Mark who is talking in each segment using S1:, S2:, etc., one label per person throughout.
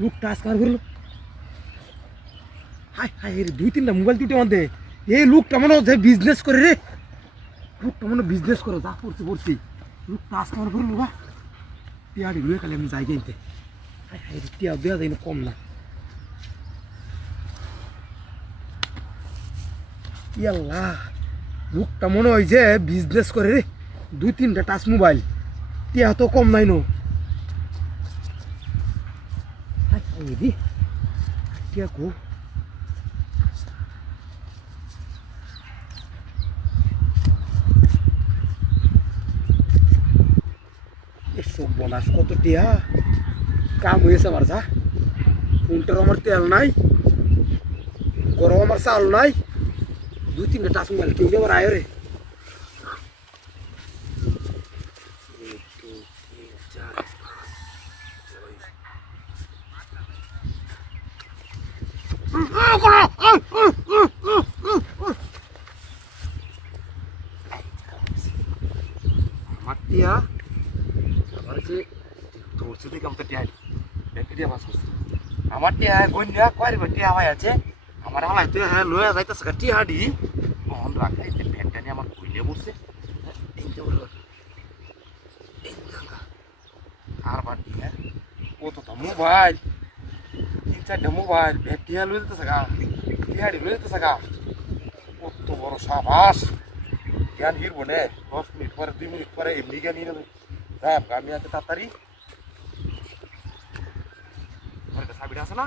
S1: লোক টাচ কার করল? High high রে দুই তিনটা মোবাইল দুটো মধ্যে এই লোকটা মনে হচ্ছে বিজনেস করে রে। লোকটা মনে বিজনেস করে, যা করছে, করছি। লোক টাচ কার করল বা টিয়াড়ি লুয়ে খালি আমি যাই গাইতে হাই হাই রে টিয়া দেওয়া যায় কম না। ইয়াল্লাহ লোকটা মনে হয় যে বিজনেস করে রে। দুই তিনটা টাচ মোবাইল। টিয়া তো কম নাই নো। Ai, ai, di. Aqui a cor. এসব বনাস কত টিয়া কাম হয়েছে আমার যা ফোনটার আমার তেল নাই গরম আমার চাল নাই দুই তিনটা টাচ মোবাইল কেউ আমার আয় রে আমার টিয়া আমার যে ধরছে দেখে আমাকে টিয়া, ব্যাংকে মাছ করছে। আমার টিয়া, বন্যা কয়ের আমার হালাই তো হ্যাঁ লয়ে যাইতেছে টিয়া হাডি। মন রাখা, এই ব্যাংকটা নিয়ে আমার কইলে বসে। এই যে ওর এই আর বার টিয়া ও তো মোবাইল। চারটে মোবাইল ব্যাগ টিয়া লয়ে যেতেছে গা টিয়াড়ি লয়ে যেতেছে গা কত বড় সাবাস। জ্ঞান হিরবো নে দশ মিনিট পরে দুই মিনিট পরে এমনি জ্ঞান হিরে যাই আমি আজকে তাড়াতাড়ি চাবিটা আছে না?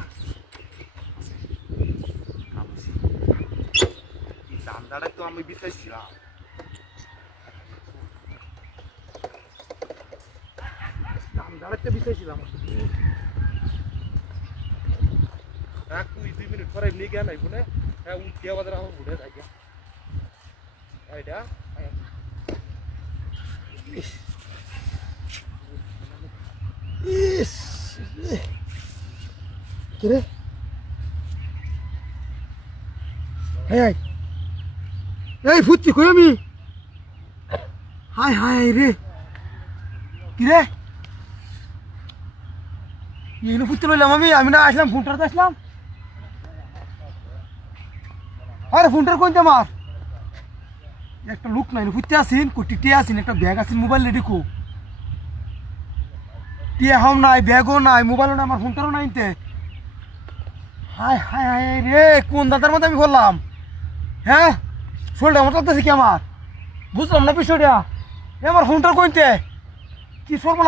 S1: আছে। দান্দাটা তো আমি বিচাইছিলাম দান্দাটা তো বিচাইছিলাম এক দুই দুই মিনিট পরে এমনি জ্ঞান আইব হ্যাঁ উঠিয়া বাজার আমার যাই গিয়া। এইটা ইস। এই ফুটছি কই আমি? হাই হাই রে। কিরে? এগুলো ফুটতে লইলাম আমি আমি না আসলাম, ফোনটাতে আসলাম। আরে ফোনটার কোনটা আমার। একটা লুক নাই ফুটতে আসিন কোটি টিয়া আসিন একটা ব্যাগ আসিন মোবাইল রেডি কো। টিয়া হাম নাই ব্যাগও নাই মোবাইলও নাই, আমার ফোনটারও নাই তে। হাই হাই হাই রে, কোন দাদার মধ্যে আমি বললাম হ্যাঁ? শোলটা আমার চলতেছে কি আমার? বুঝলাম না বিষয়টা? আমার ফোনটার কইতে কি সর্বনা